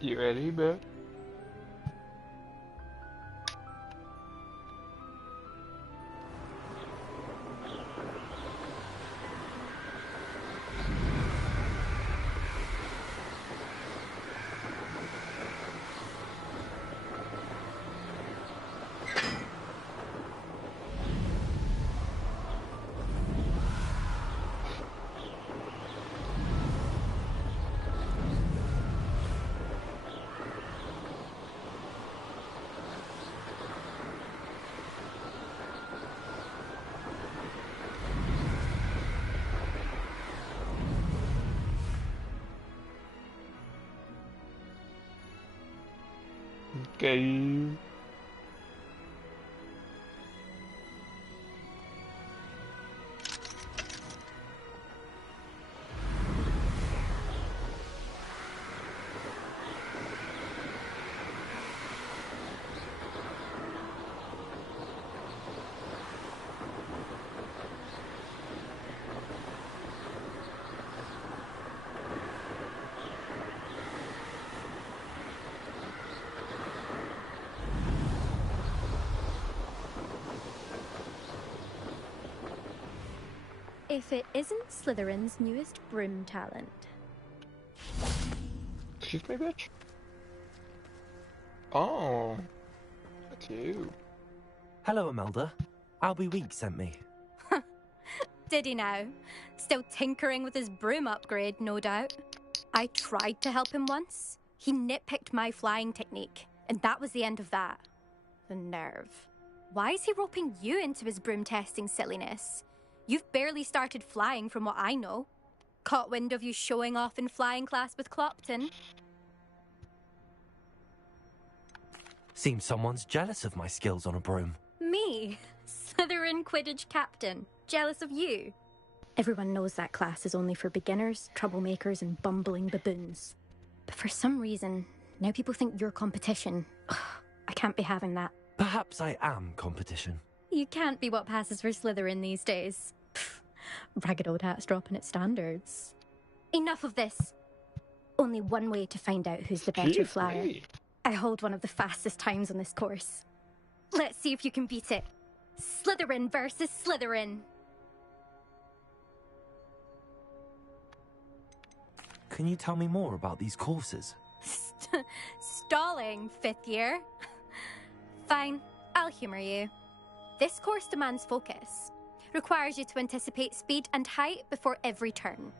You ready, bro? Okay. If it isn't Slytherin's newest broom talent. Excuse me, bitch? Oh, that's you. Hello, Imelda. Albie Week sent me. Did he now? Still tinkering with his broom upgrade, no doubt. I tried to help him once. He nitpicked my flying technique, and that was the end of that. The nerve. Why is he roping you into his broom testing silliness? You've barely started flying from what I know. Caught wind of you showing off in flying class with Clopton. Seems someone's jealous of my skills on a broom. Me? Slytherin Quidditch captain. Jealous of you? Everyone knows that class is only for beginners, troublemakers, and bumbling baboons. But for some reason, now people think you're competition. Ugh, I can't be having that. Perhaps I am competition. You can't be what passes for Slytherin these days. Pfft, ragged old hat's dropping its standards. Enough of this. Only one way to find out who's the better flyer. I hold one of the fastest times on this course. Let's see if you can beat it. Slytherin versus Slytherin. Can you tell me more about these courses? Stalling, fifth year. Fine, I'll humour you. This course demands focus. Requires you to anticipate speed and height before every turn.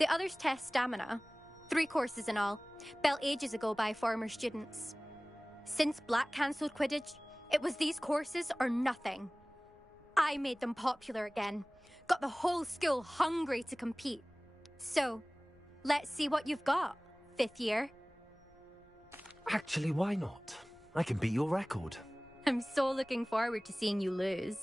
The others test stamina. 3 courses in all, built ages ago by former students. Since Black cancelled Quidditch, it was these courses or nothing. I made them popular again. Got the whole school hungry to compete. So, let's see what you've got, fifth year. Actually, why not? I can beat your record. I'm so looking forward to seeing you lose.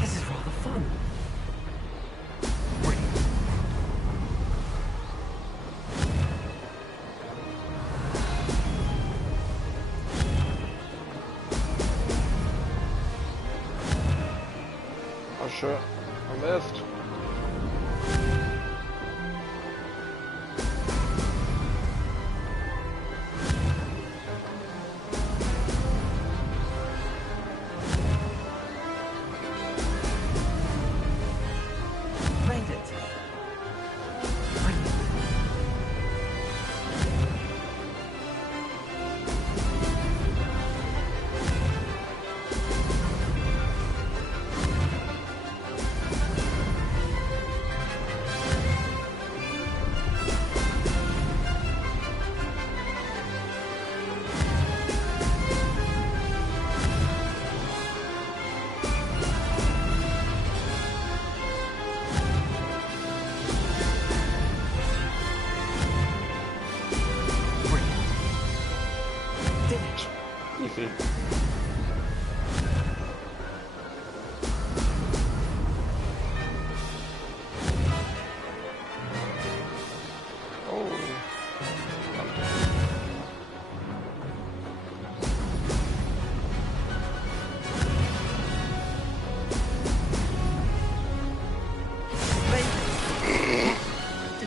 This is rather fun. Oh shit, I missed. Made it.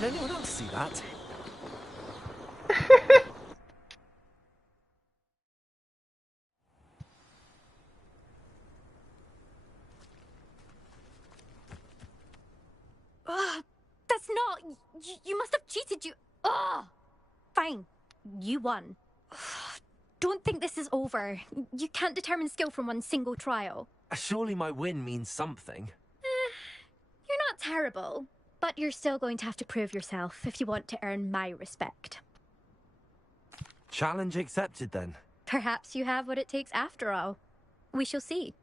Can anyone else see that? Ugh, that's not... You must have cheated, you... Ugh! Fine. You won. Don't think this is over. You can't determine skill from one single trial. Surely my win means something. You're not terrible, but you're still going to have to prove yourself if you want to earn my respect. Challenge accepted then. Perhaps you have what it takes after all. We shall see.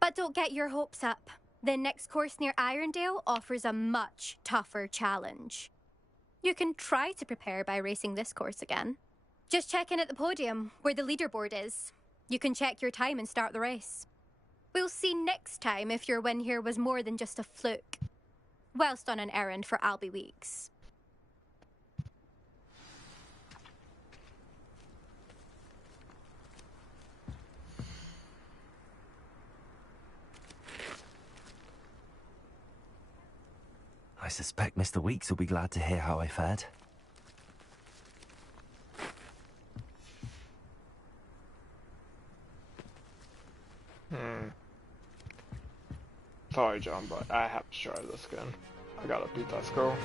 But don't get your hopes up. The next course near Irondale offers a much tougher challenge. You can try to prepare by racing this course again. Just check in at the podium, where the leaderboard is. You can check your time and start the race. We'll see next time if your win here was more than just a fluke. Whilst on an errand for Albie Weeks. I suspect Mr. Weeks will be glad to hear how I fared. Sorry, John, but I have to try this again. I gotta beat that score.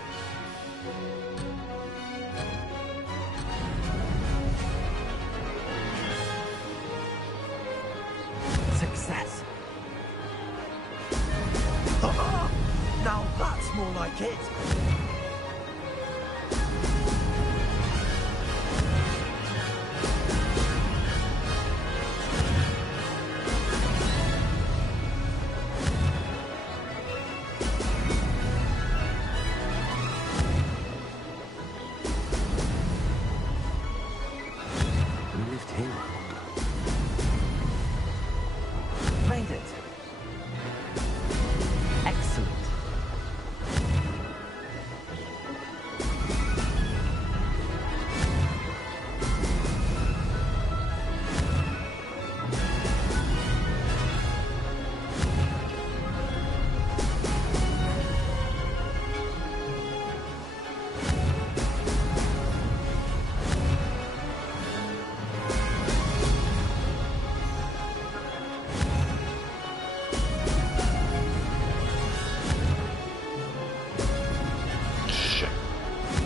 Success. Now that's more like it. We lived here. Made it. Excellent.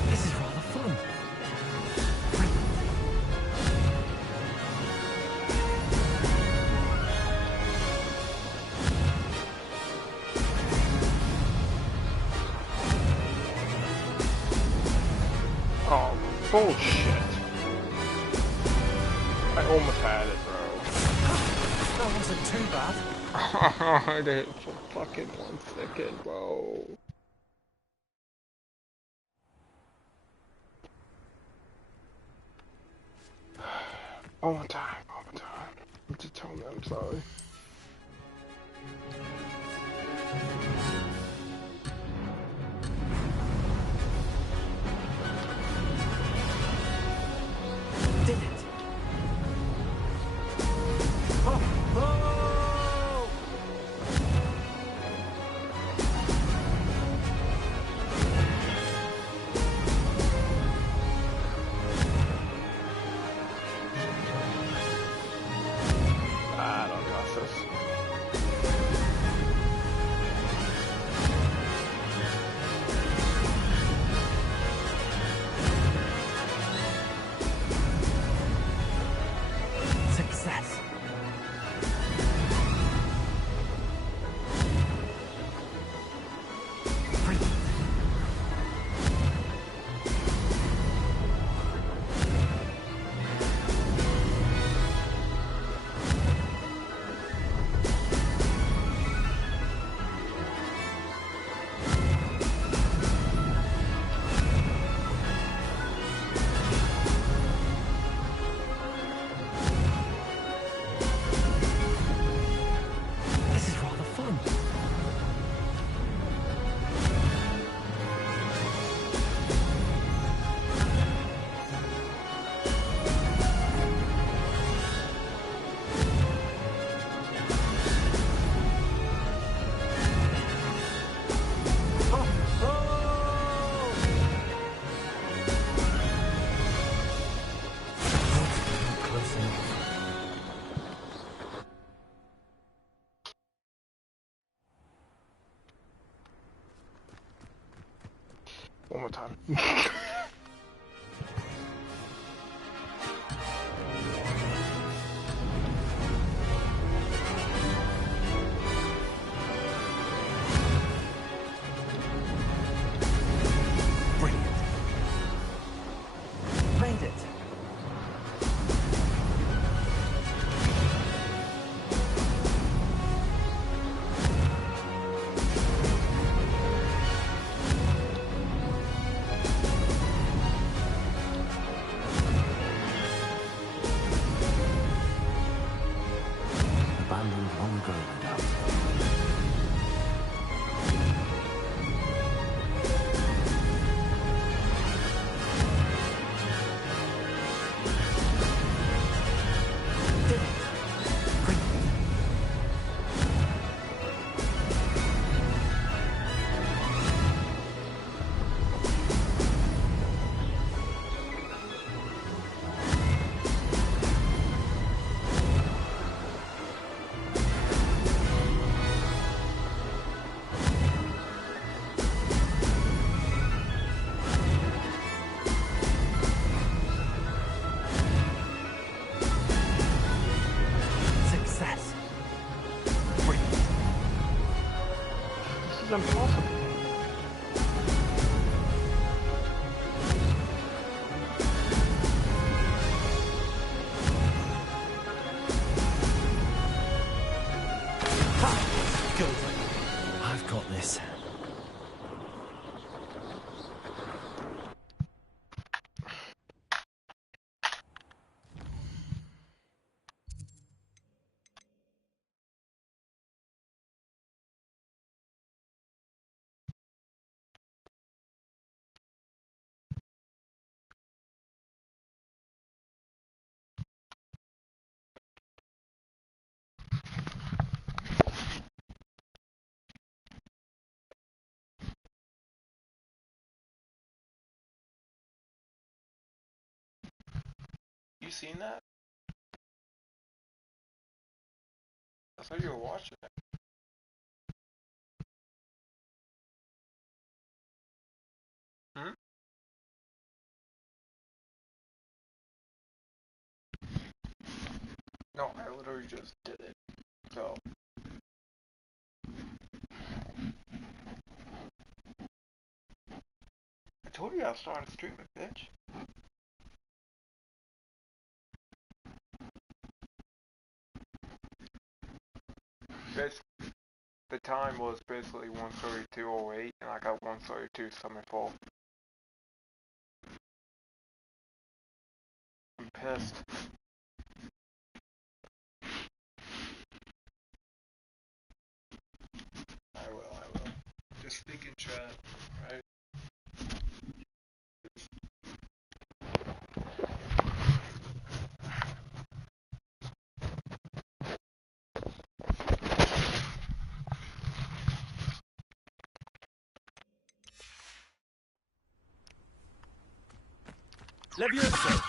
This is rather fun. Oh, bullshit. I almost had it, bro. That wasn't too bad. I did it for fucking 1 second, bro. One more time, one more time. Just tell me I'm sorry. Did it? Oh! Oh! I don't know, One more time. Brilliant. Made it. Abandoned long ago, no doubt. Did it. Brilliant. Success. Brilliant. This is impossible. Ha! Good. I've got this. You seen that? I thought you were watching it. Hmm? No, I literally just did it. So. I told you I was starting to stream it, bitch. Basically, the time was basically 1:32:08, and I got 1:32:74. I'm pissed. I will. Just speak in chat, right? Levioso.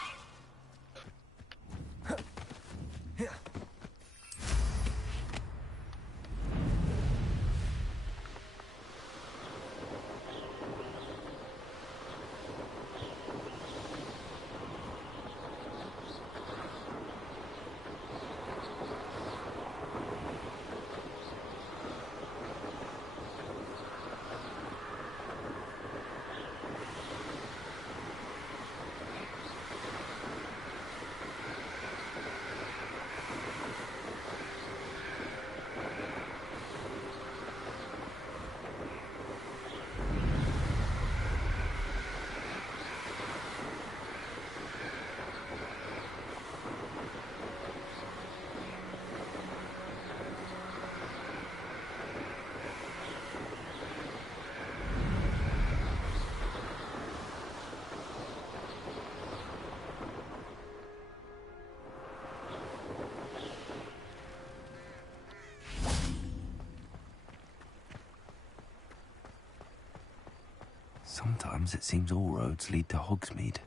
Sometimes it seems all roads lead to Hogsmeade.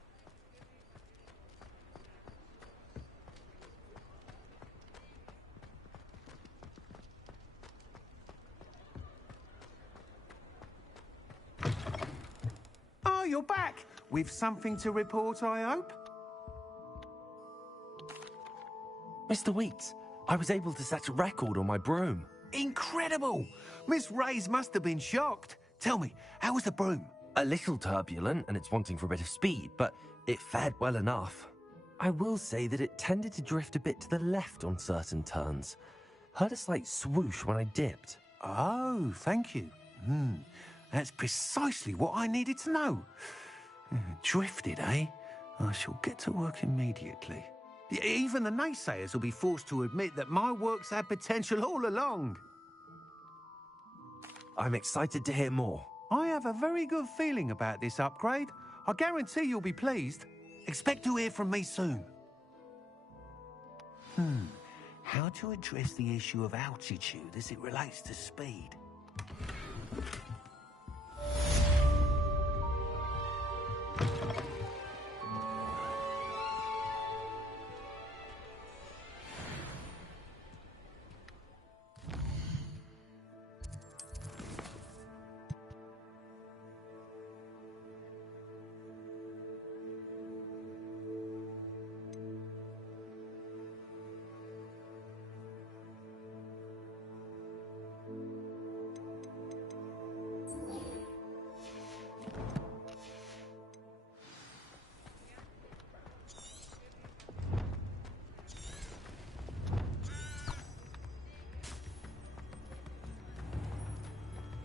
you're back. With something to report, I hope? Mr. Weeks, I was able to set a record on my broom. Incredible! Miss Reyes must have been shocked. Tell me, how was the broom? A little turbulent and it's wanting for a bit of speed, but it fared well enough. I will say that it tended to drift a bit to the left on certain turns. Heard a slight swoosh when I dipped. Oh, thank you. That's precisely what I needed to know. Drifted, eh? I shall get to work immediately. Even the naysayers will be forced to admit that my work's had potential all along. I'm excited to hear more. I have a very good feeling about this upgrade. I guarantee you'll be pleased. Expect to hear from me soon. How to address the issue of altitude as it relates to speed?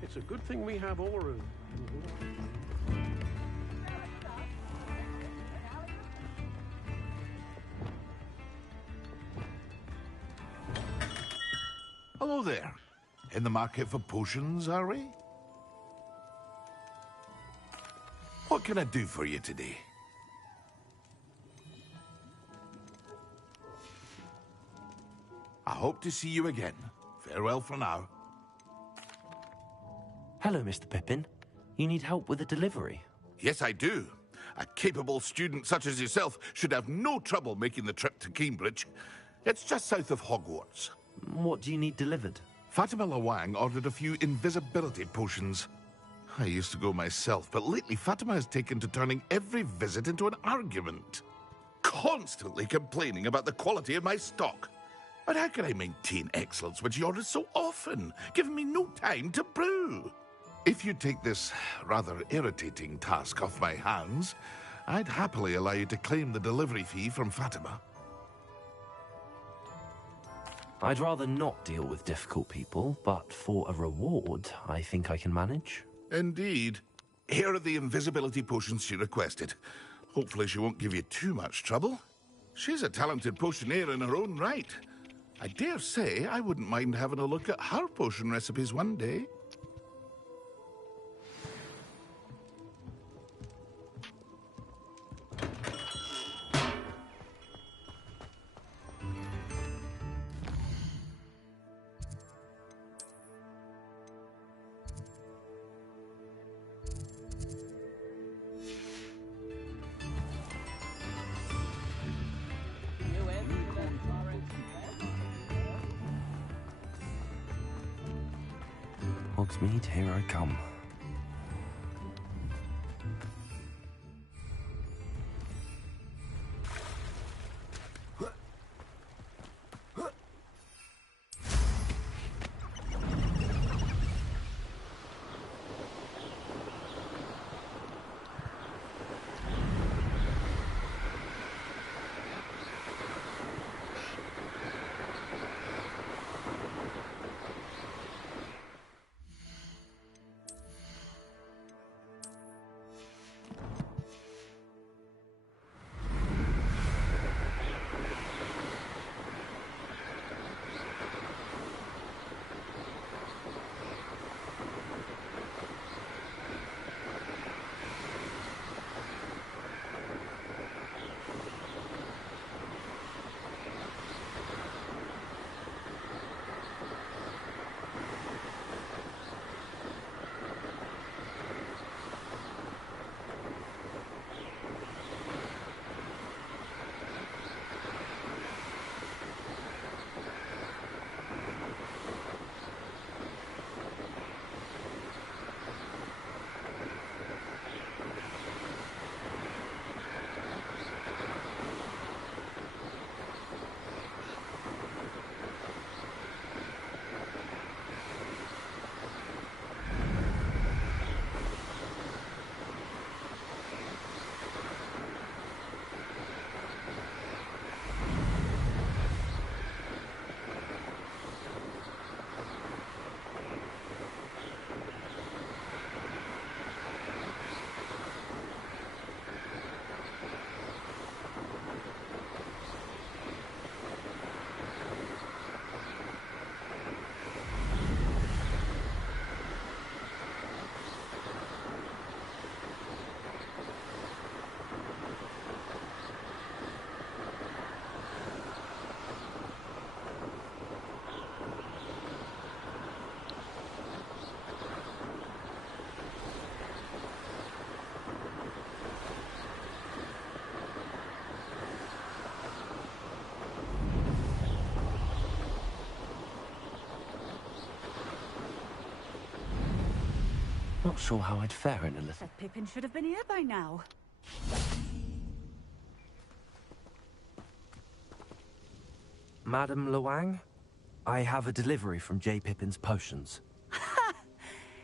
It's a good thing we have Oru. Hello there. In the market for potions, are we? What can I do for you today? I hope to see you again. Farewell for now. Hello, Mr. Pippin. You need help with a delivery? Yes, I do. A capable student such as yourself should have no trouble making the trip to Cambridge. It's just south of Hogwarts. What do you need delivered? Fatima Lawang ordered a few invisibility potions. I used to go myself, but lately Fatima has taken to turning every visit into an argument. Constantly complaining about the quality of my stock. But how can I maintain excellence when she orders so often, giving me no time to brew? If you take this rather irritating task off my hands, I'd happily allow you to claim the delivery fee from Fatima. I'd rather not deal with difficult people, but for a reward, I think I can manage. Indeed. Here are the invisibility potions she requested. Hopefully she won't give you too much trouble. She's a talented potioneer in her own right. I dare say I wouldn't mind having a look at her potion recipes one day. Hogsmeade, here I come. Not sure how I'd fare in a little. That Pippin should have been here by now. Madam Luang, I have a delivery from J. Pippin's potions.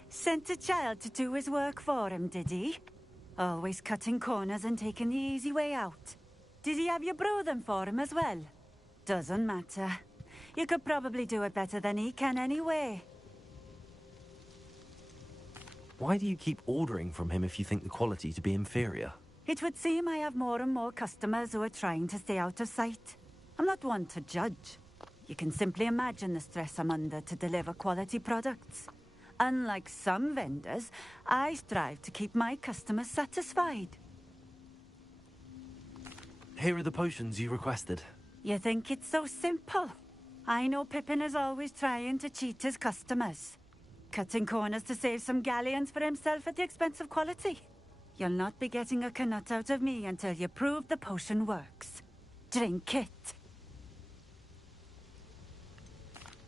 Sent a child to do his work for him, did he? Always cutting corners and taking the easy way out. Did he have you brew them for him as well? Doesn't matter. You could probably do it better than he can anyway. Why do you keep ordering from him if you think the quality to be inferior? It would seem I have more and more customers who are trying to stay out of sight. I'm not one to judge. You can simply imagine the stress I'm under to deliver quality products. Unlike some vendors, I strive to keep my customers satisfied. Here are the potions you requested. You think it's so simple? I know Pippin is always trying to cheat his customers. Cutting corners to save some galleons for himself at the expense of quality. You'll not be getting a canut out of me until you prove the potion works. Drink it.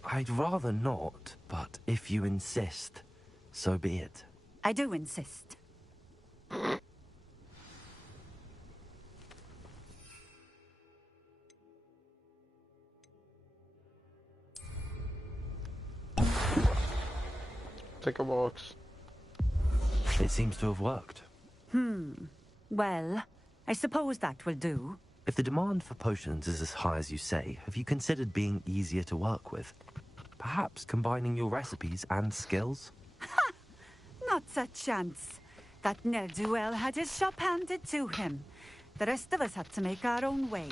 I'd rather not, but if you insist, so be it. I do insist. Take a box. It seems to have worked. Well, I suppose that will do. If the demand for potions is as high as you say, have you considered being easier to work with? Perhaps combining your recipes and skills? Not a chance. That ne'er-do-well had his shop handed to him. The rest of us had to make our own way.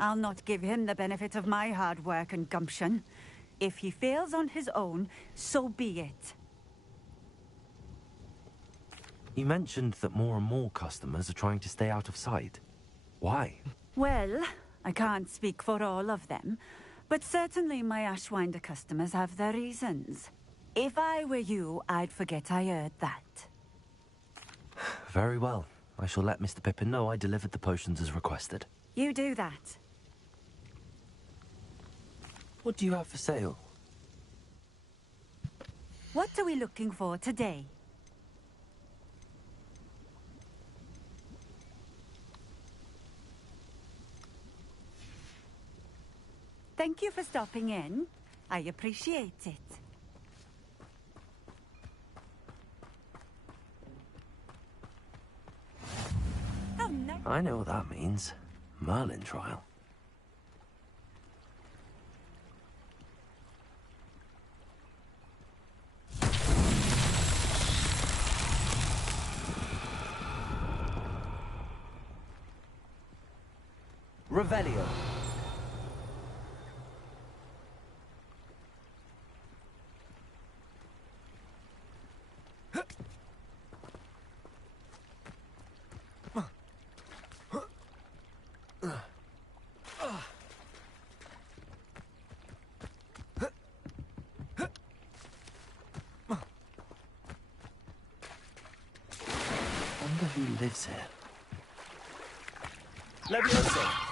I'll not give him the benefit of my hard work and gumption. If he fails on his own, so be it. You mentioned that more and more customers are trying to stay out of sight. Why? Well, I can't speak for all of them, but certainly my Ashwinder customers have their reasons. If I were you, I'd forget I heard that. Very well. I shall let Mr. Pippin know I delivered the potions as requested. You do that. What do you have for sale? What are we looking for today? Thank you for stopping in. I appreciate it. Oh, no. I know what that means. Merlin trial. Revelio. Wonder who lives here. Levioso.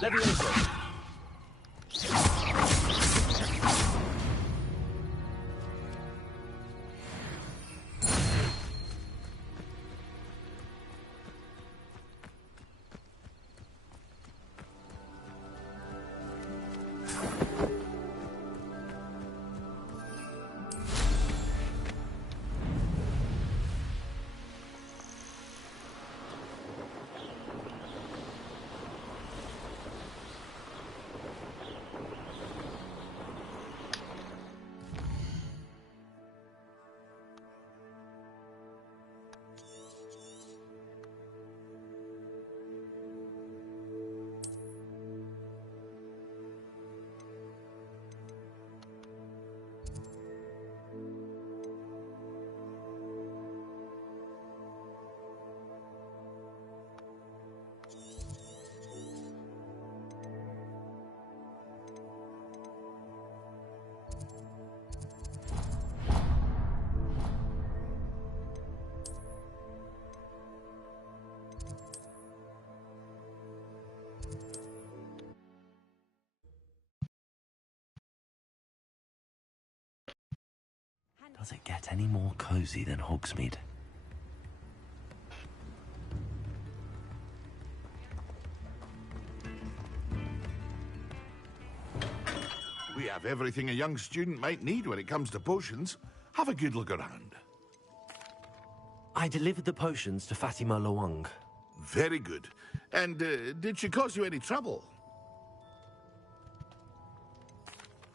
Levioso. Does it get any more cozy than Hogsmeade? We have everything a young student might need when it comes to potions. Have a good look around. I delivered the potions to Fatima Loang. Very good. And did she cause you any trouble?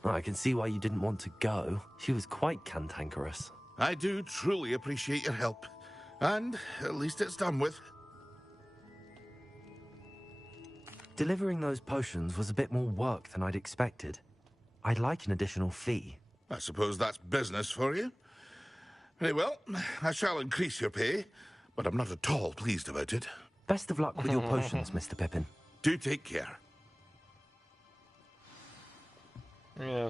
I can see why you didn't want to go. She was quite cantankerous. I do truly appreciate your help. And at least it's done with. Delivering those potions was a bit more work than I'd expected. I'd like an additional fee. I suppose that's business for you. Very well, I shall increase your pay, but I'm not at all pleased about it. Best of luck with your potions, Mr. Pippin. Do take care. Yeah,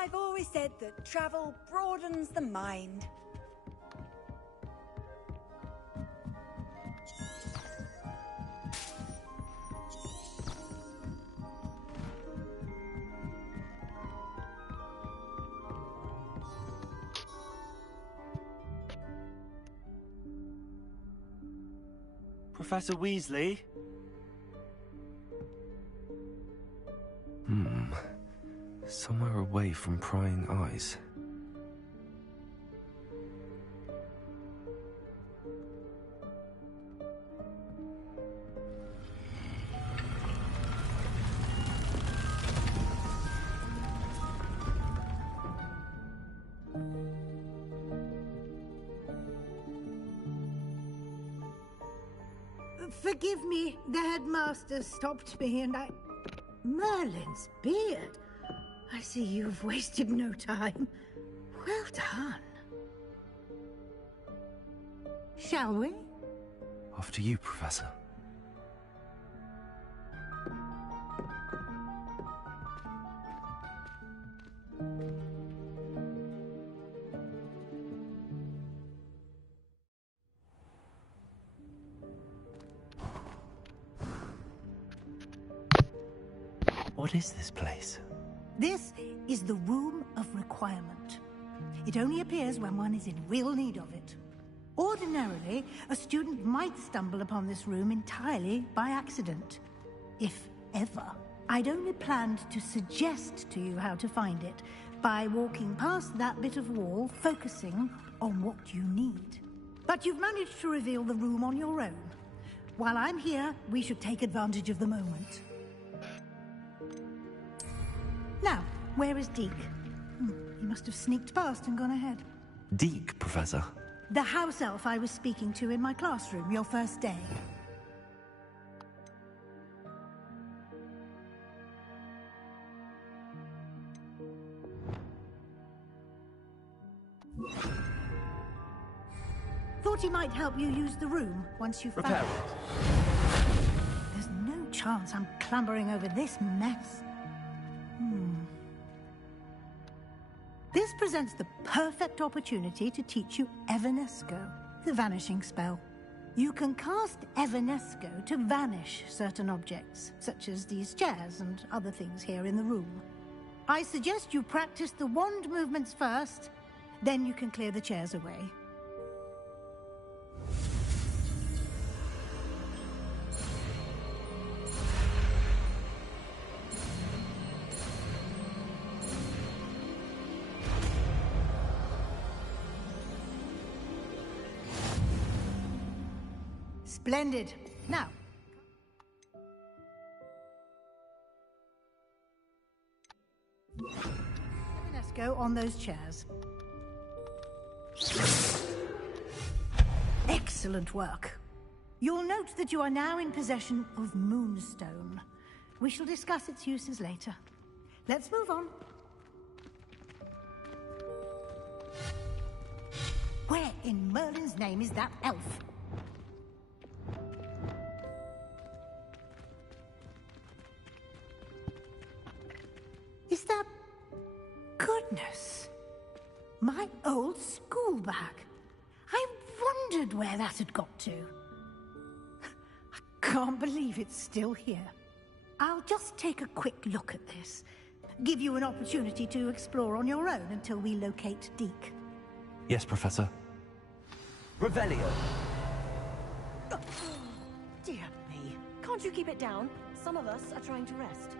I've always said that travel broadens the mind. Professor Weasley? Somewhere away from prying eyes. Forgive me, the headmaster stopped me and I... Merlin's beard. I see you've wasted no time. Well done. Shall we? After you, Professor. What is this place? This is the Room of Requirement. It only appears when one is in real need of it. Ordinarily, a student might stumble upon this room entirely by accident. If ever. I'd only planned to suggest to you how to find it by walking past that bit of wall, focusing on what you need. But you've managed to reveal the room on your own. While I'm here, we should take advantage of the moment. Now, where is Deke? He must have sneaked past and gone ahead. Deke, Professor. The house elf I was speaking to in my classroom your first day. Thought he might help you use the room once you've found it. There's no chance I'm clambering over this mess. This presents the perfect opportunity to teach you Evanesco, the vanishing spell. You can cast Evanesco to vanish certain objects, such as these chairs and other things here in the room. I suggest you practice the wand movements first, then you can clear the chairs away. Splendid. Now, Evanesco on those chairs. Excellent work. You'll note that you are now in possession of Moonstone. We shall discuss its uses later. Let's move on. Where in Merlin's name is that elf? Is that... Goodness. My old school bag. I wondered where that had got to. I can't believe it's still here. I'll just take a quick look at this. Give you an opportunity to explore on your own until we locate Deke. Yes, Professor. Revelio! Dear me. Can't you keep it down? Some of us are trying to rest.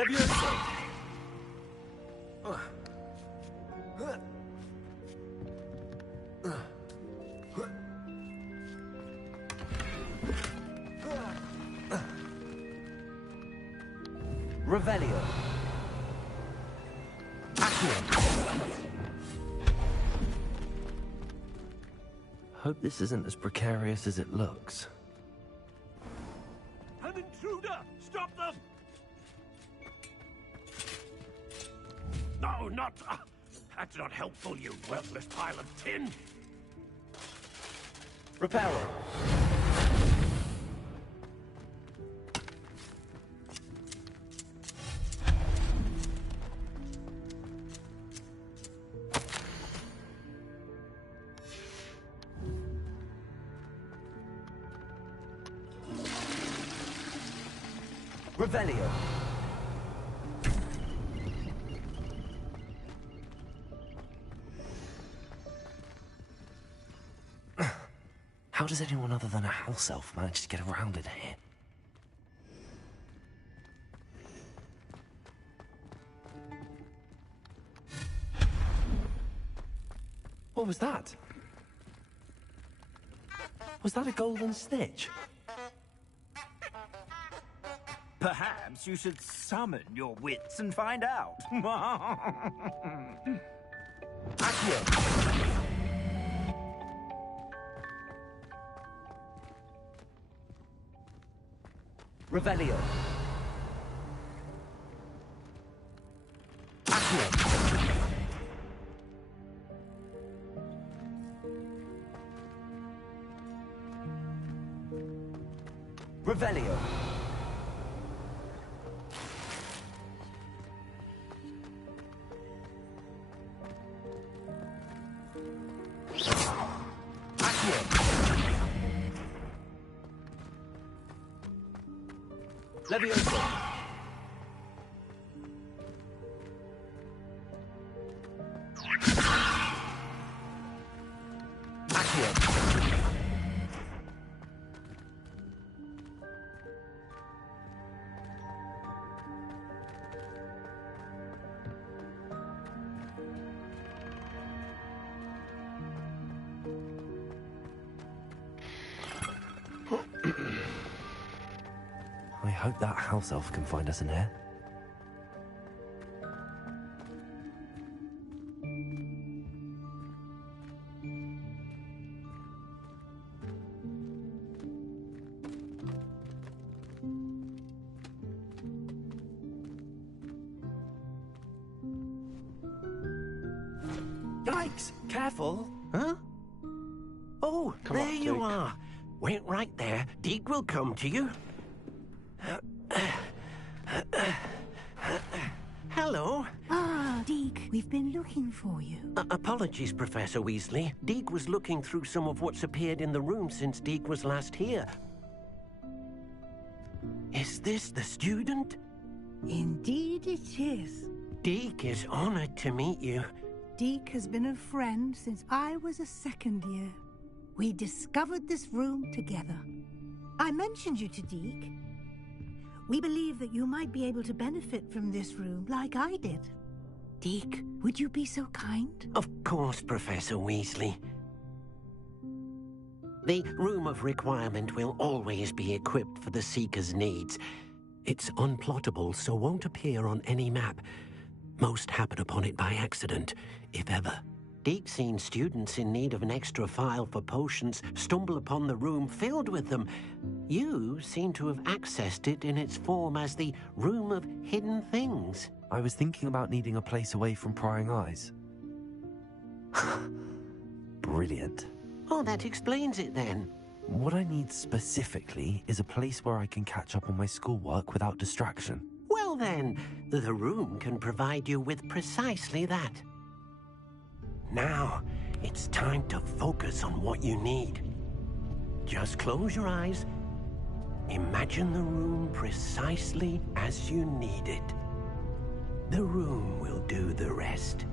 Leviosa! Revelio. Hope this isn't as precarious as it looks. An intruder! Stop them! No, not... that's not helpful, you worthless pile of tin! Reparo. Revelio. How does anyone other than a house elf manage to get around in here? What was that? Was that a golden snitch? Perhaps you should summon your wits and find out. Accio! Revelio. Accio! Revelio. Leviosa. Accio. I hope that house elf can find us in here. Yikes! Careful! Huh? Oh, Come there on, you Jake. are. Wait right there. Deke will come to you. Hello. Ah, Deke, we've been looking for you. Apologies, Professor Weasley. Deke was looking through some of what's appeared in the room since Deke was last here. Is this the student? Indeed it is. Deke is honored to meet you. Deke has been a friend since I was a second year. We discovered this room together. I mentioned you to Deke. We believe that you might be able to benefit from this room like I did. Deke, would you be so kind? Of course, Professor Weasley. The Room of Requirement will always be equipped for the Seeker's needs. It's unplottable, so won't appear on any map. Most happen upon it by accident, if ever. Deke's seen students in need of an extra file for potions stumble upon the room filled with them. You seem to have accessed it in its form as the Room of Hidden Things. I was thinking about needing a place away from prying eyes. Brilliant. Oh, that explains it then. What I need specifically is a place where I can catch up on my schoolwork without distraction. Well then, the room can provide you with precisely that. Now, it's time to focus on what you need. Just close your eyes. Imagine the room precisely as you need it. The room will do the rest.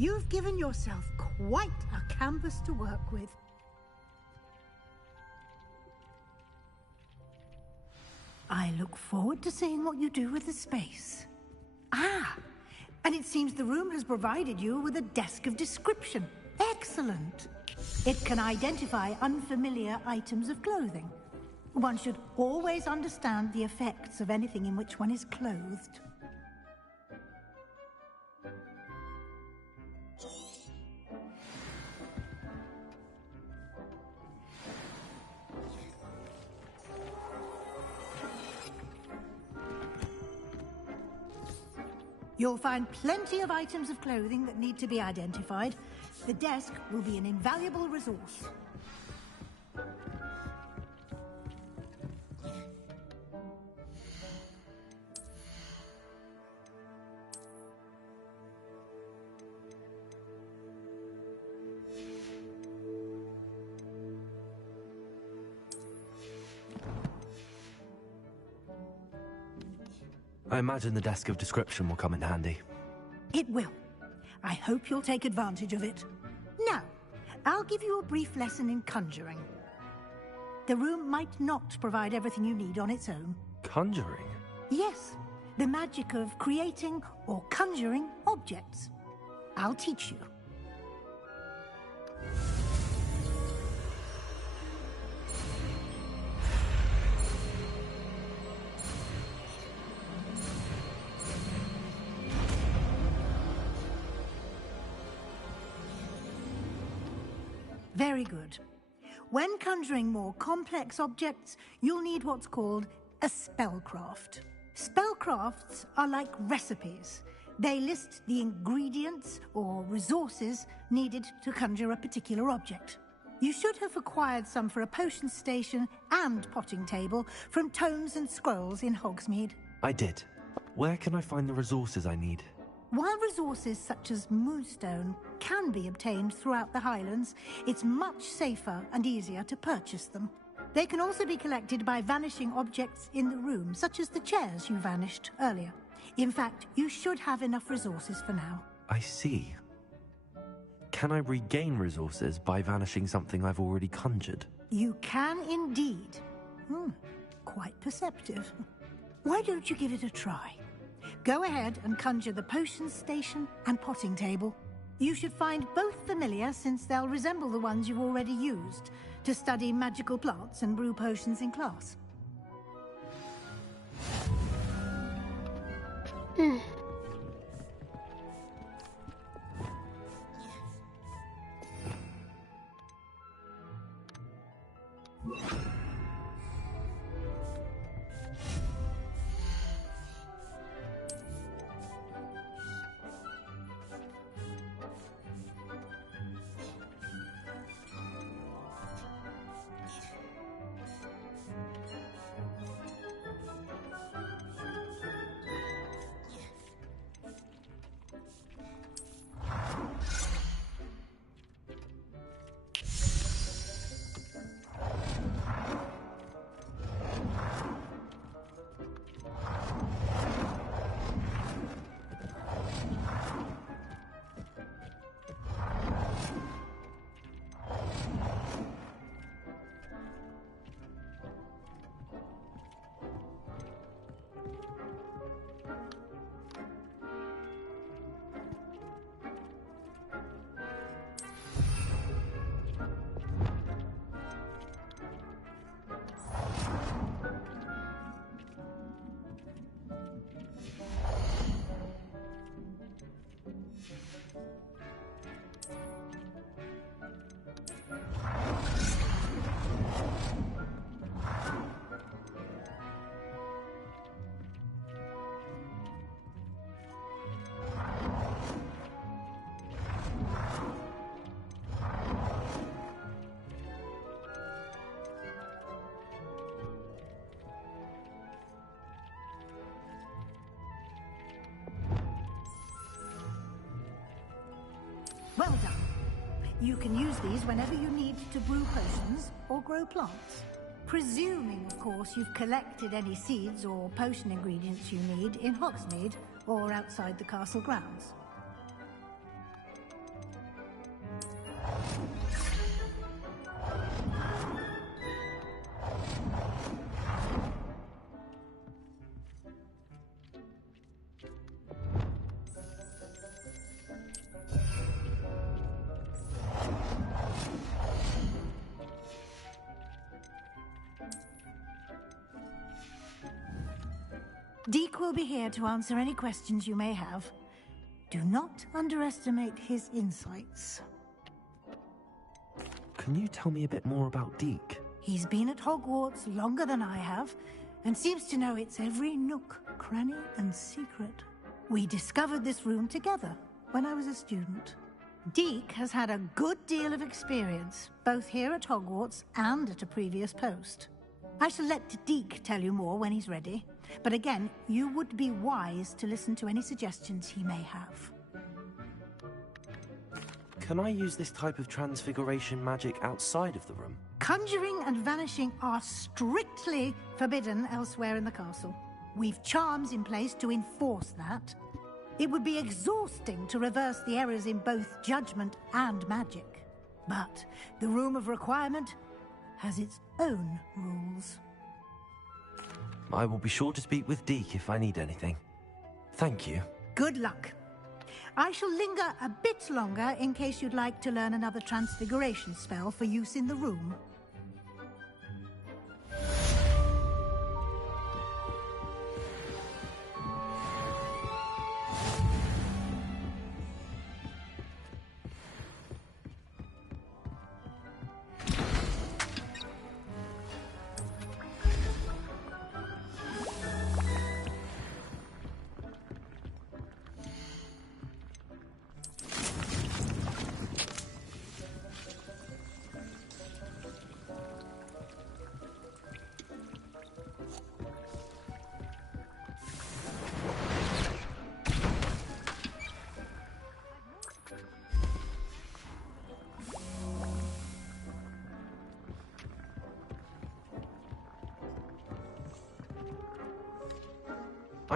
You've given yourself quite a canvas to work with. I look forward to seeing what you do with the space. Ah, and it seems the room has provided you with a desk of description. Excellent. It can identify unfamiliar items of clothing. One should always understand the effects of anything in which one is clothed. You'll find plenty of items of clothing that need to be identified. The desk will be an invaluable resource. I imagine the desk of description will come in handy. It will. I hope you'll take advantage of it. Now, I'll give you a brief lesson in conjuring. The room might not provide everything you need on its own. Conjuring? Yes, the magic of creating or conjuring objects. I'll teach you. Very good. When conjuring more complex objects, you'll need what's called a spellcraft. Spellcrafts are like recipes. They list the ingredients or resources needed to conjure a particular object. You should have acquired some for a potion station and potting table from tomes and scrolls in Hogsmeade. I did. Where can I find the resources I need? While resources such as moonstone can be obtained throughout the Highlands, it's much safer and easier to purchase them. They can also be collected by vanishing objects in the room, such as the chairs you vanished earlier. In fact, you should have enough resources for now. I see. Can I regain resources by vanishing something I've already conjured? You can indeed. Quite perceptive. Why don't you give it a try? Go ahead and conjure the potion station and potting table. You should find both familiar, since they'll resemble the ones you've already used to study magical plants and brew potions in class. Well done. You can use these whenever you need to brew potions or grow plants. Presuming, of course, you've collected any seeds or potion ingredients you need in Hogsmeade or outside the castle grounds. Deke will be here to answer any questions you may have. Do not underestimate his insights. Can you tell me a bit more about Deke? He's been at Hogwarts longer than I have, and seems to know its every nook, cranny, and secret. We discovered this room together when I was a student. Deke has had a good deal of experience, both here at Hogwarts and at a previous post. I shall let Deke tell you more when he's ready, but again, you would be wise to listen to any suggestions he may have. Can I use this type of transfiguration magic outside of the room? Conjuring and vanishing are strictly forbidden elsewhere in the castle. We've charms in place to enforce that. It would be exhausting to reverse the errors in both judgment and magic. But the Room of Requirement has its own rules. I will be sure to speak with Deke if I need anything. Thank you. Good luck. I shall linger a bit longer in case you'd like to learn another transfiguration spell for use in the room.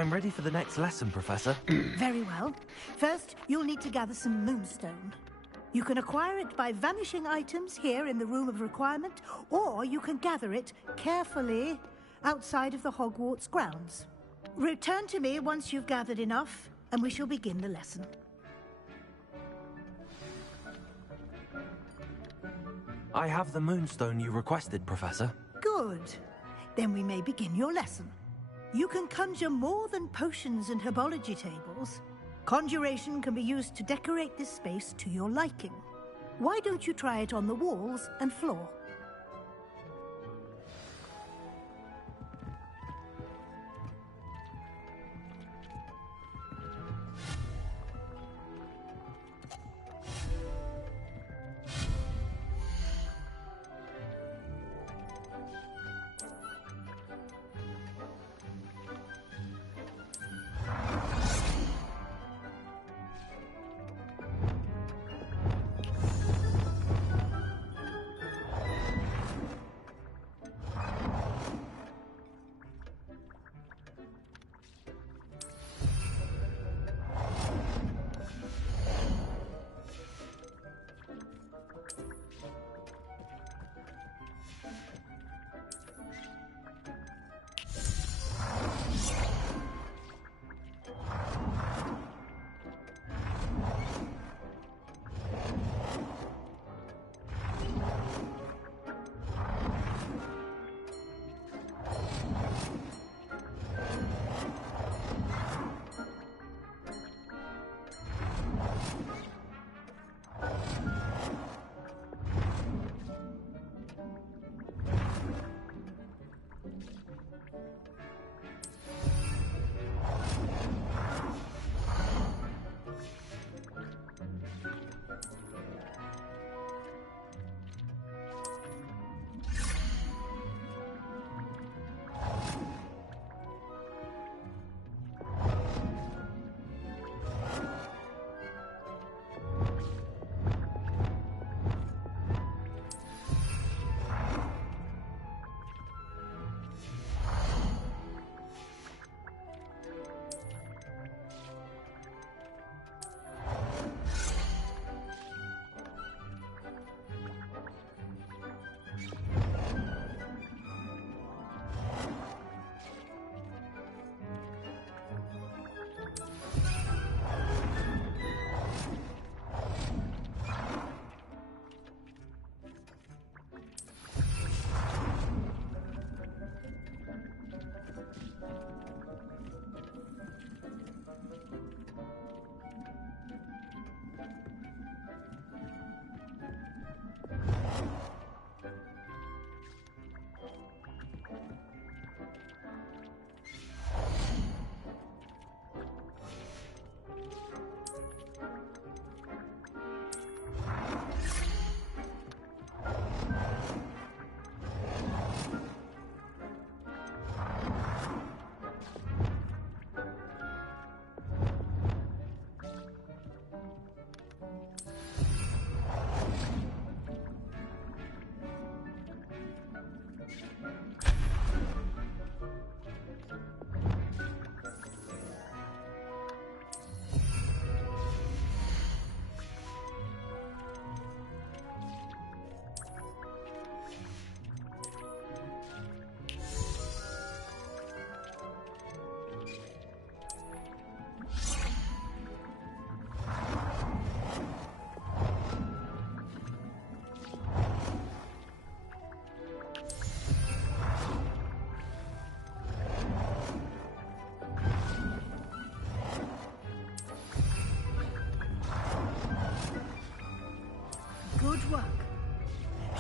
I'm ready for the next lesson, Professor. Very well. First, you'll need to gather some moonstone. You can acquire it by vanishing items here in the Room of Requirement, or you can gather it carefully outside of the Hogwarts grounds. Return to me once you've gathered enough, and we shall begin the lesson. I have the moonstone you requested, Professor. Good. Then we may begin your lesson. You can conjure more than potions and herbology tables. Conjuration can be used to decorate this space to your liking. Why don't you try it on the walls and floor?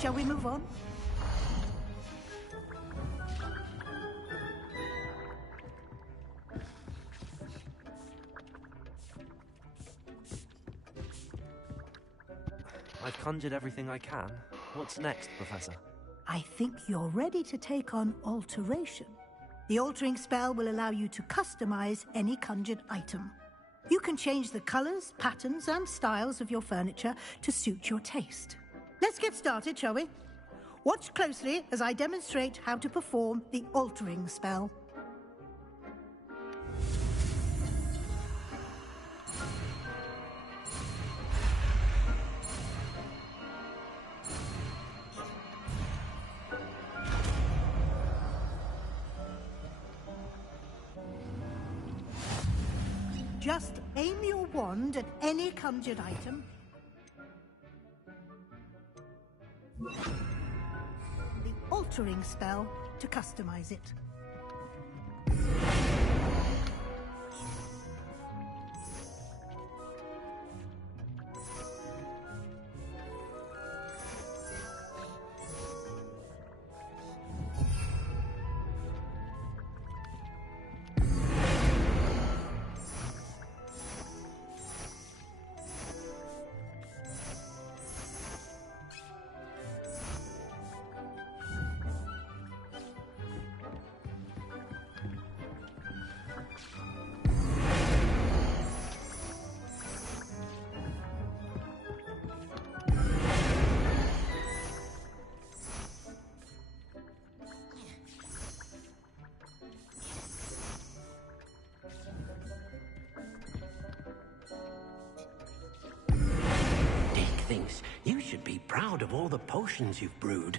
Shall we move on? I've conjured everything I can. What's next, Professor? I think you're ready to take on alteration. The altering spell will allow you to customize any conjured item. You can change the colors, patterns, and styles of your furniture to suit your taste. Let's get started, shall we? Watch closely as I demonstrate how to perform the altering spell. Just aim your wand at any conjured item. The altering spell to customize it. Thinks you should be proud of all the potions you've brewed.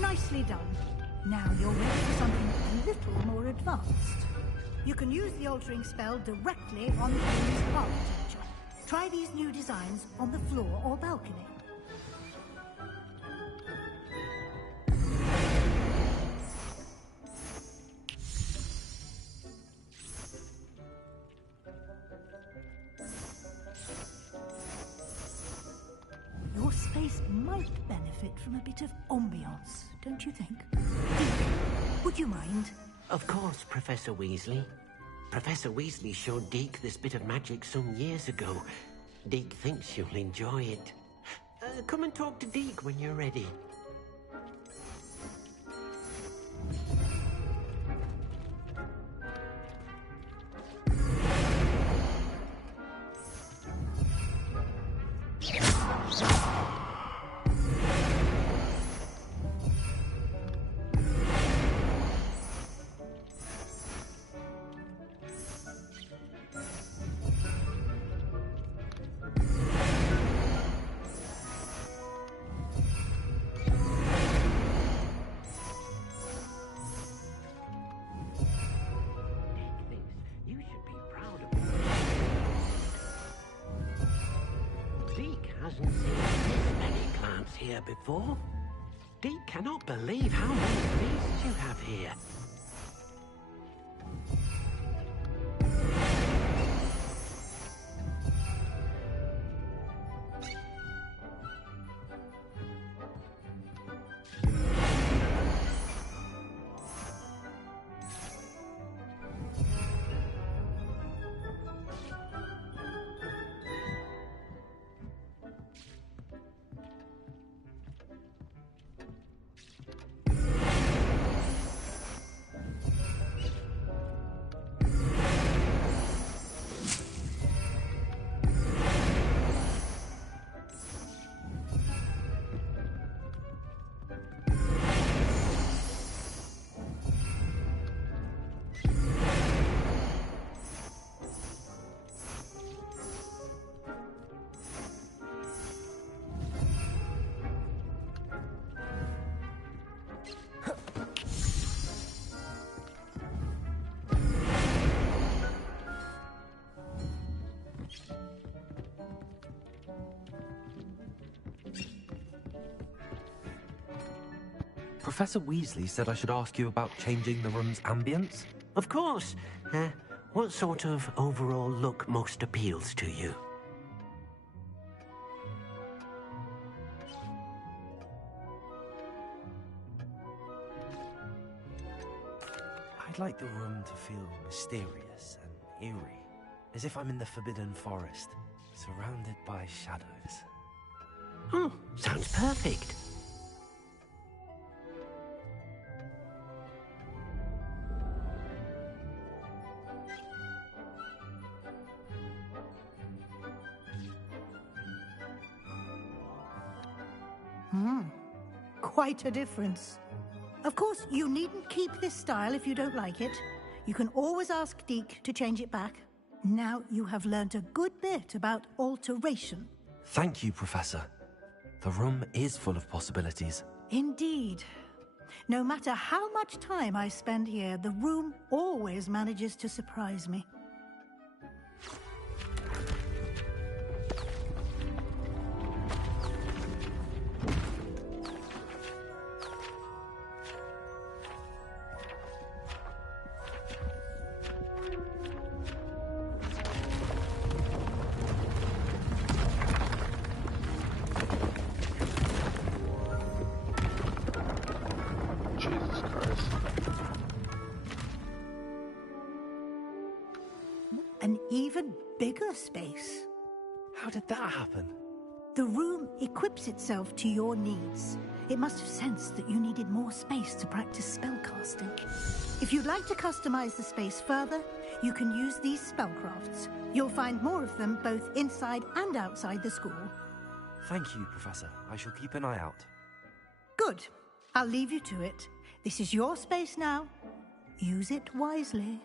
Nicely done. Now you're ready for something a little more advanced. You can use the altering spell directly on the room's architecture. Try these new designs on the floor or balcony. Your space might benefit from a bit of ambiance, don't you think? Deek, would you mind? Of course, Professor Weasley. Professor Weasley showed Deke this bit of magic some years ago. Deke thinks you'll enjoy it. Come and talk to Deke when you're ready. Hasn't seen this many plants here before. Deke cannot believe how many beasts you have here. Professor Weasley said I should ask you about changing the room's ambience. Of course. What sort of overall look most appeals to you? I'd like the room to feel mysterious and eerie, as if I'm in the Forbidden Forest, surrounded by shadows. Oh, sounds perfect. Quite a difference. Of course, you needn't keep this style if you don't like it. You can always ask Deke to change it back. Now you have learnt a good bit about alteration. Thank you, Professor. The room is full of possibilities. Indeed. No matter how much time I spend here, the room always manages to surprise me. Jesus Christ. An even bigger space. How did that happen? The room equips itself to your needs. It must have sensed that you needed more space to practice spellcasting. If you'd like to customize the space further, you can use these spellcrafts. You'll find more of them both inside and outside the school. Thank you, Professor. I shall keep an eye out. Good. I'll leave you to it. This is your space now. Use it wisely.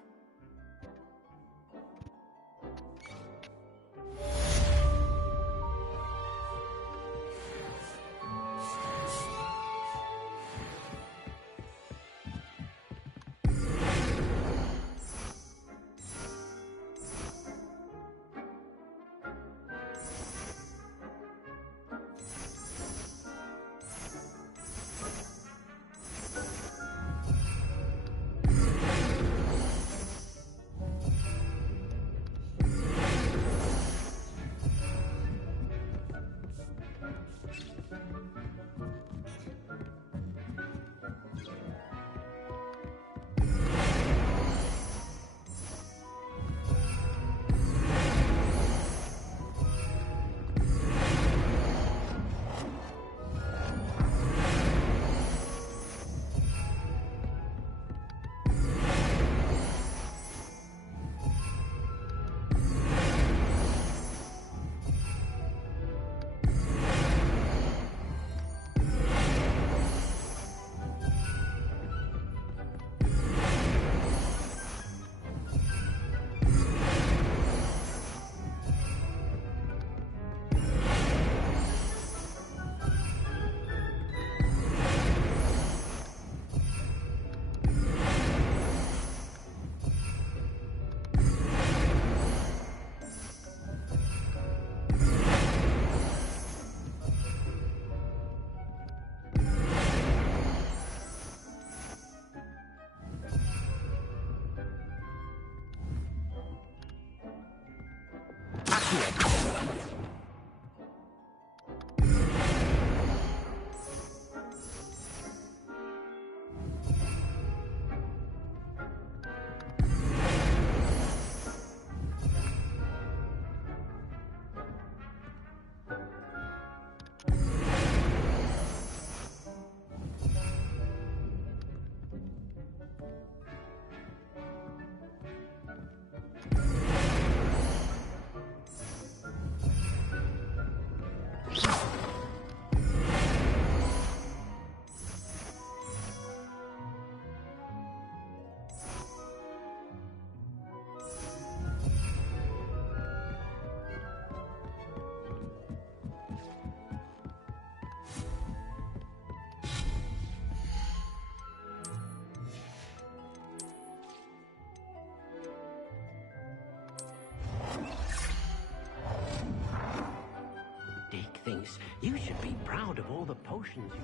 Dick thinks you should be proud of all the potions you...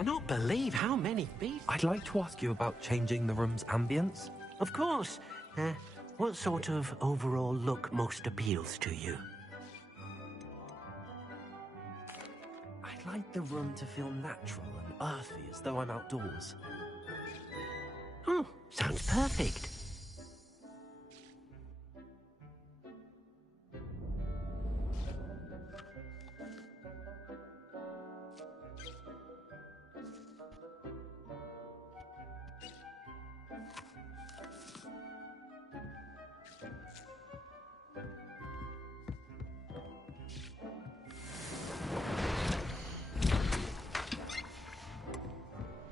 cannot believe how many beasts... I'd like to ask you about changing the room's ambience. Of course. What sort of overall look most appeals to you? I'd like the room to feel natural and earthy, as though I'm outdoors. Oh, sounds perfect.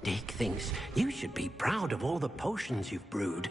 Dick thinks you should be proud of all the potions you've brewed.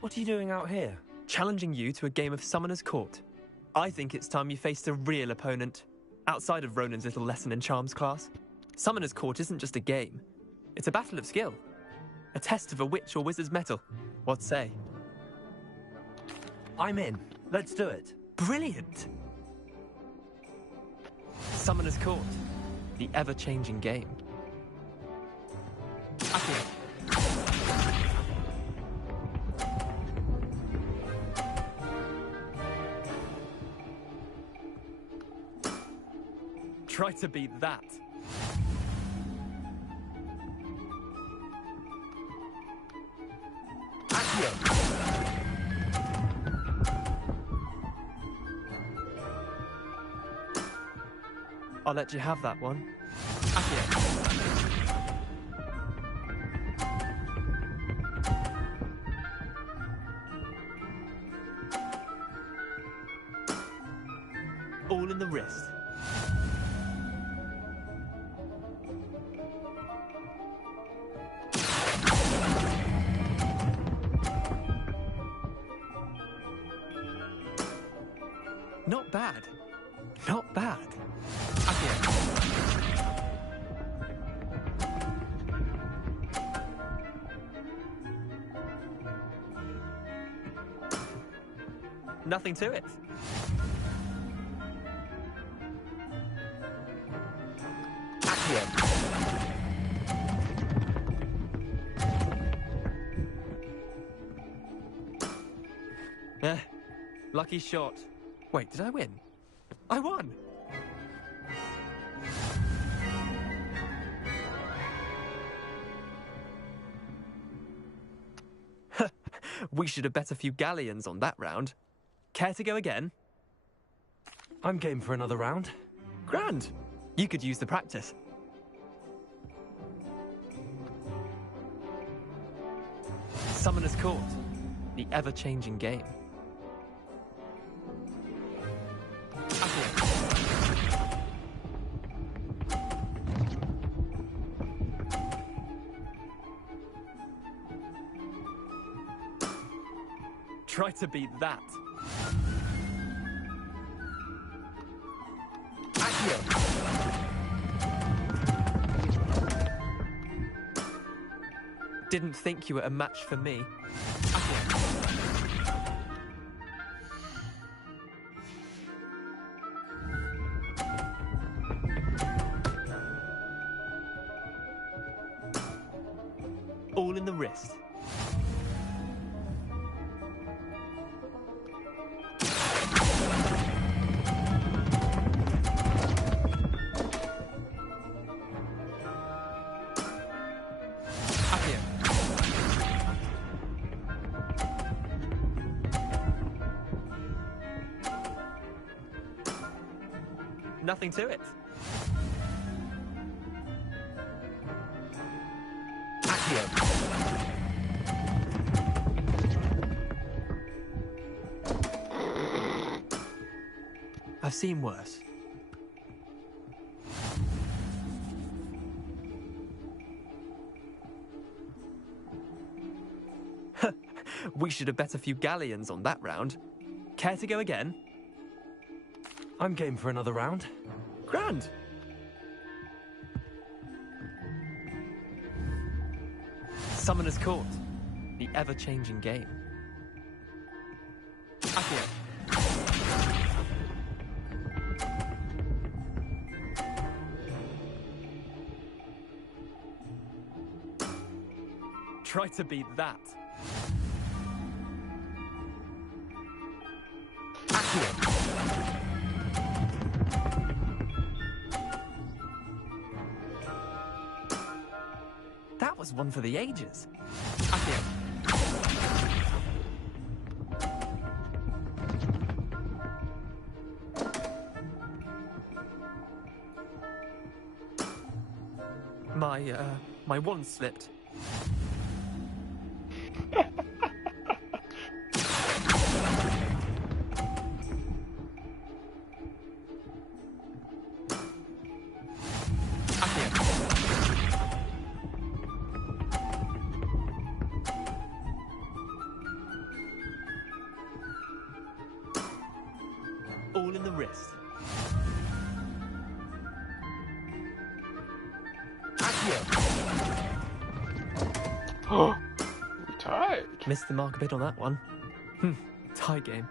What are you doing out here? Challenging you to a game of Summoner's Court. I think it's time you faced a real opponent, outside of Ronan's little lesson in charms class. Summoner's Court isn't just a game. It's a battle of skill. A test of a witch or wizard's mettle. What say? I'm in. Let's do it. Brilliant! Summoner's Court. The ever-changing game. Accio. Try to beat that. I'll let you have that one. All in the wrist. Not bad. Not bad. Nothing to it. Lucky shot. Wait, did I win? I won! We should have bet a few galleons on that round. Care to go again? I'm game for another round. Grand! You could use the practice. Summoner's Court. The ever-changing game. Try to beat that. Didn't think you were a match for me. All in the wrist. Nothing to it. I've seen worse. We should have bet a few galleons on that round. Care to go again? I'm game for another round. Grand! Summoner's Court. The ever-changing game. Try to beat that. That was one for the ages. My wand slipped. All in the wrist. Oh, we're tied. Missed the mark a bit on that one. Tie game.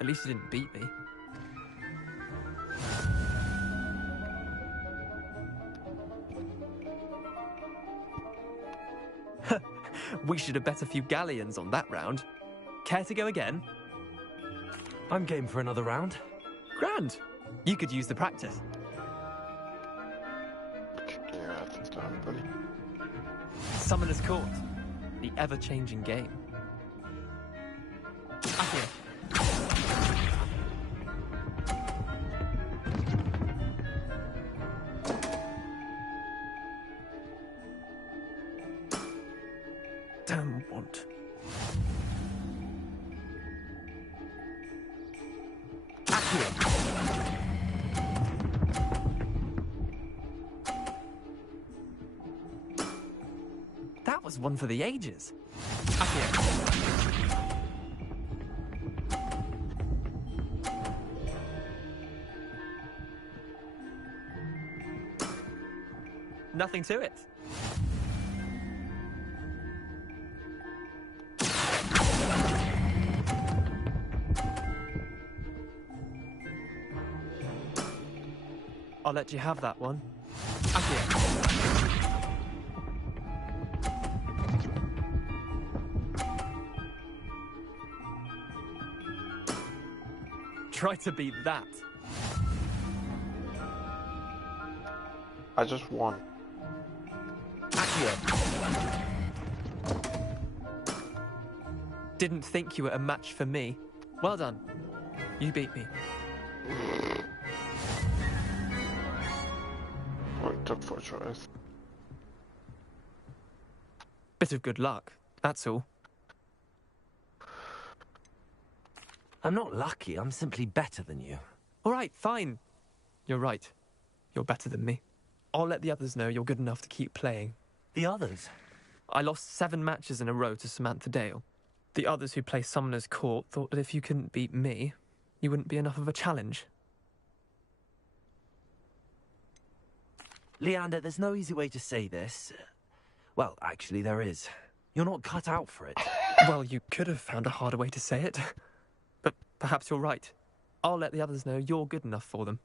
At least you didn't beat me. We should have bet a few galleons on that round. Care to go again? I'm game for another round. Grand. You could use the practice. Yeah, that's time, buddy. Summoner's Court. The ever-changing game. Damn want. That was one for the ages. Nothing to it. I'll let you have that one. Accio. Try to beat that. I just won. Accio. Didn't think you were a match for me. Well done. You beat me. What took for choice? Bit of good luck, that's all. I'm not lucky, I'm simply better than you. All right, fine. You're right. You're better than me. I'll let the others know you're good enough to keep playing. The others? I lost 7 matches in a row to Samantha Dale. The others who play Summoner's Court thought that if you couldn't beat me, you wouldn't be enough of a challenge. Leander, there's no easy way to say this. Well, actually, there is. You're not cut out for it. Well, you could have found a harder way to say it. But perhaps you're right. I'll let the others know you're good enough for them.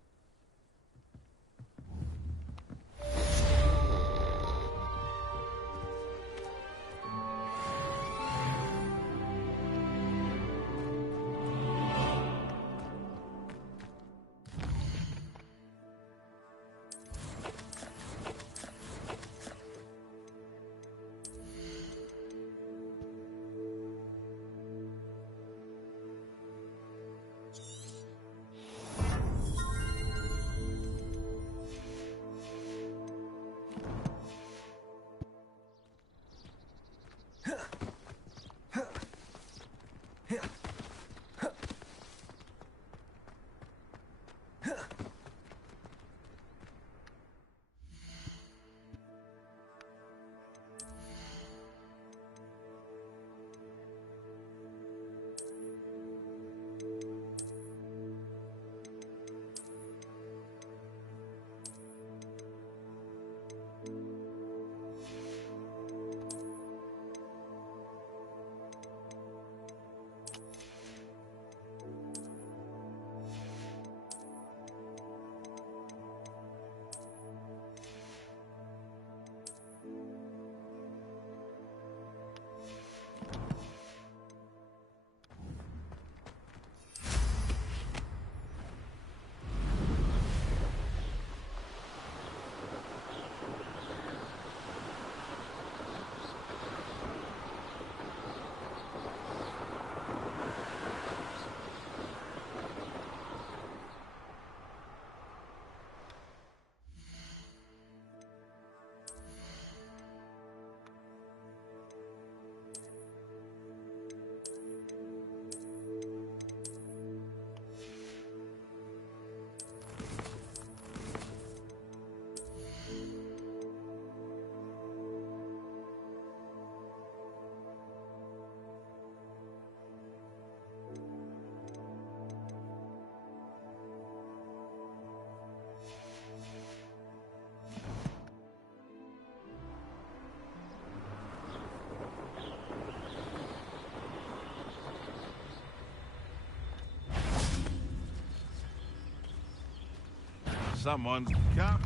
Someone's got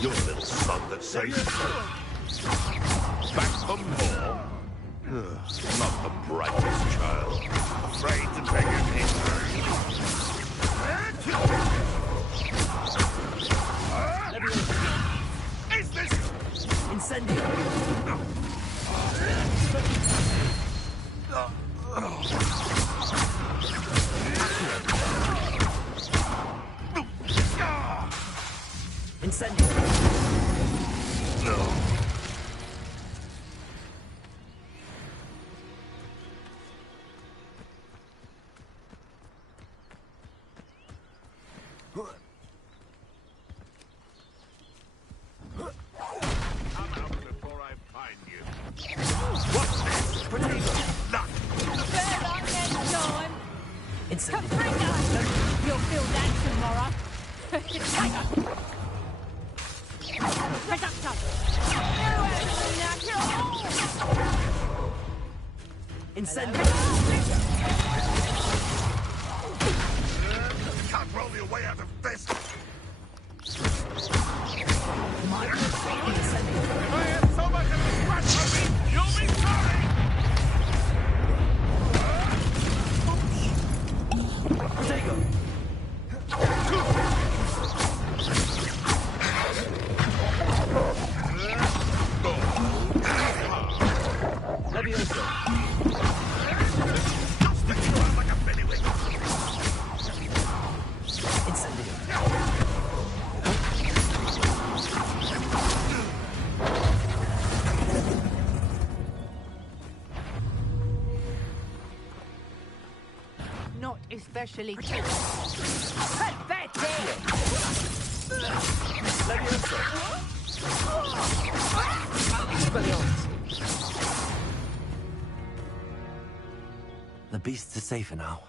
your little son that says back for more. Not the brightest child. Afraid to take an hit. Is this incendio? Incendio. No. Come out before I find you. What's this? Potato. Nut. Fair luck next time. Incendio. Caprino. You'll feel that tomorrow. Potato. Reducto. Incendio. Can't roll your way out of this. My mistake in sending... I am so much of a scratch for me! You'll be sorry! Potato! Levioso! Stick you out like a bellywig! Incendio! Not especially pathetic! Levioso! The beasts are safer now.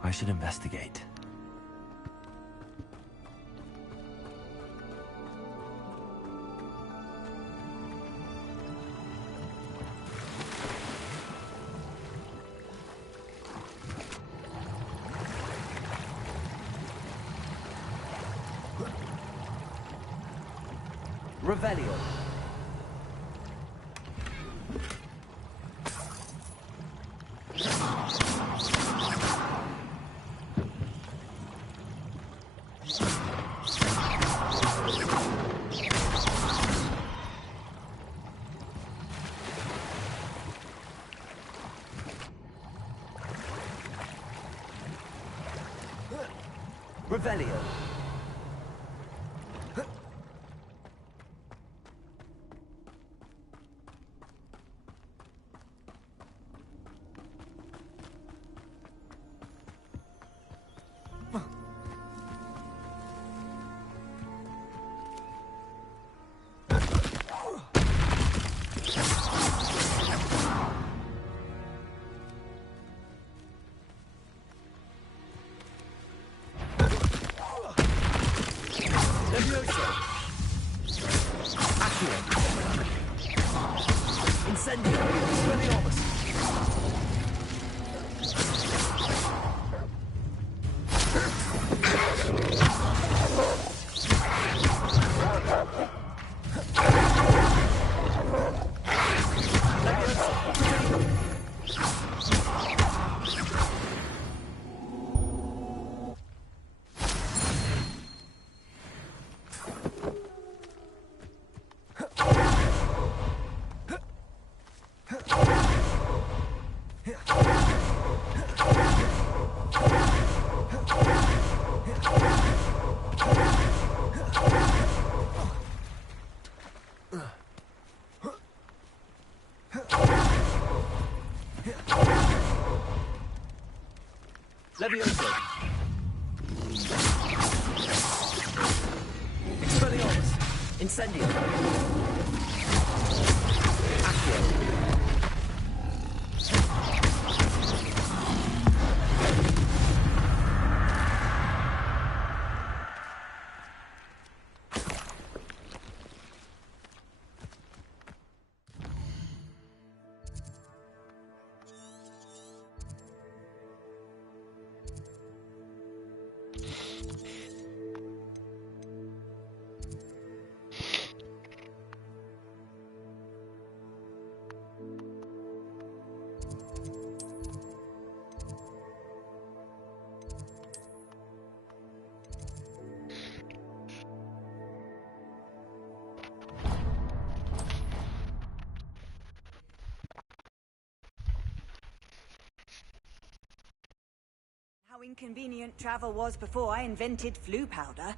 I should investigate. Revelio! Revelio! Incendio! Expelliarmus! Levioso! Expelliarmus! Incendio! Accio! How inconvenient travel was before I invented flu powder.